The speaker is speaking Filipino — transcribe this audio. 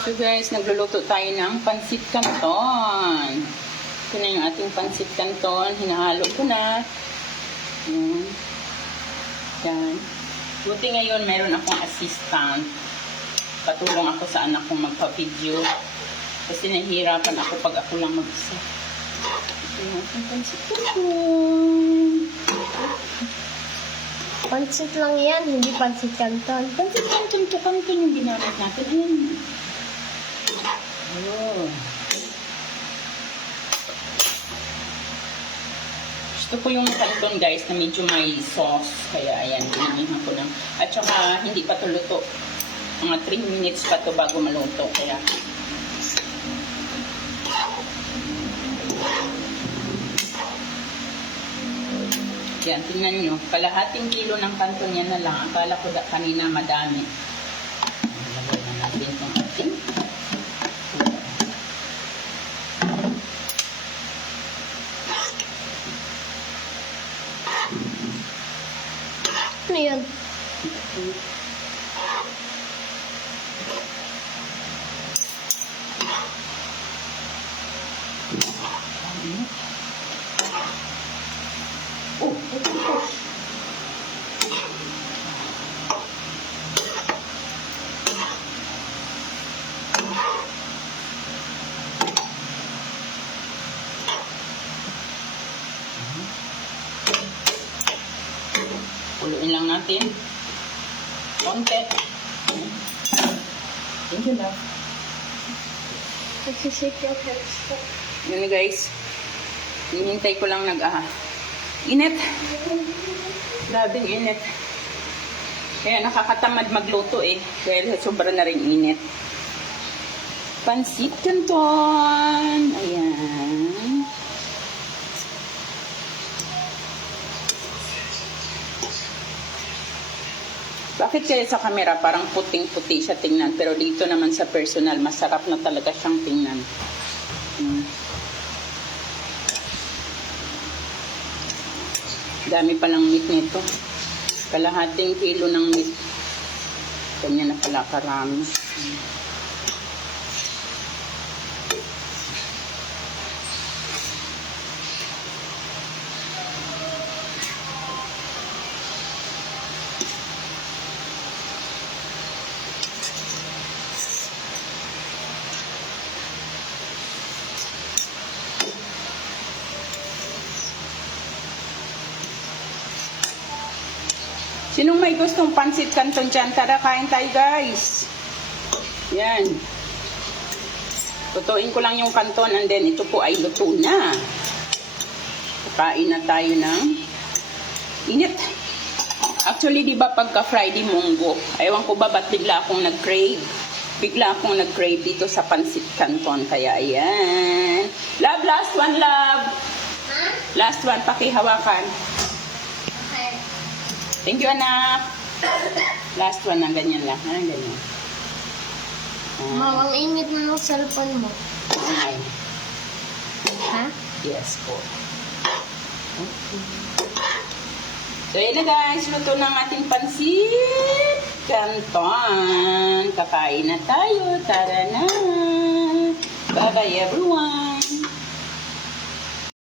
So guys, nagluluto tayo ng pansit canton. Ito na yung ating pansit canton. Hinahalo ko na. Yan. Buti ngayon, meron akong assistant. Patulong ako sa anak kong magpa-video. Kasi nahihirapan ako pag ako lang mag-isa. Ito yung ating pansit canton. Pansit lang yan, hindi pansit canton. Pansit canton to canton yung ginamit natin. Ayan. Oh. Gusto ko yung canton guys na medyo may sauce. Kaya ayan, ginamihan ko ng. At saka hindi pa to luto. Mga 3 minutes pa to bago maluto. Kaya yan, tingnan nyo. Kalahating kilo ng canton yan na lang. Akala ko kanina madami. Lagay na natin itong ating. Ano yun? Oh, ito. Puluin lang natin. Konti. Thank you, love. Nagsisik yung hands ko. Yun guys. Hinihintay ko lang init. Grabing init. Kaya nakakatamad magluto eh. Dahil sobra na rin init. Pansit canton. Ayan. Bakit kaya sa camera parang puting-puti siya tingnan, pero dito naman sa personal, masarap na talaga siyang tingnan. Dami palang meat nito. Kalahating kilo ng meat. Kanya na pala karami. Sinong may gustong pansit canton dyan? Tara, kain tayo guys. Yan. Tutuin ko lang yung canton and then ito po ay luto na. Kain na tayo ng init. Actually, di ba pagka Friday Munggo, ewan ko ba ba't bigla akong nag-crave. Bigla akong nag-crave dito sa pansit canton. Kaya ayan. Love, last one, love. Last one, pakihawakan. Thank you, anak. Last one, ang ganyan lang. Ang ganyan. Mawang init na ng cellphone mo. Okay. Ha? Yes po. Okay. So, yun na guys. Luto ng ating pansit canton. Kakain na tayo. Tara na. Bye-bye everyone.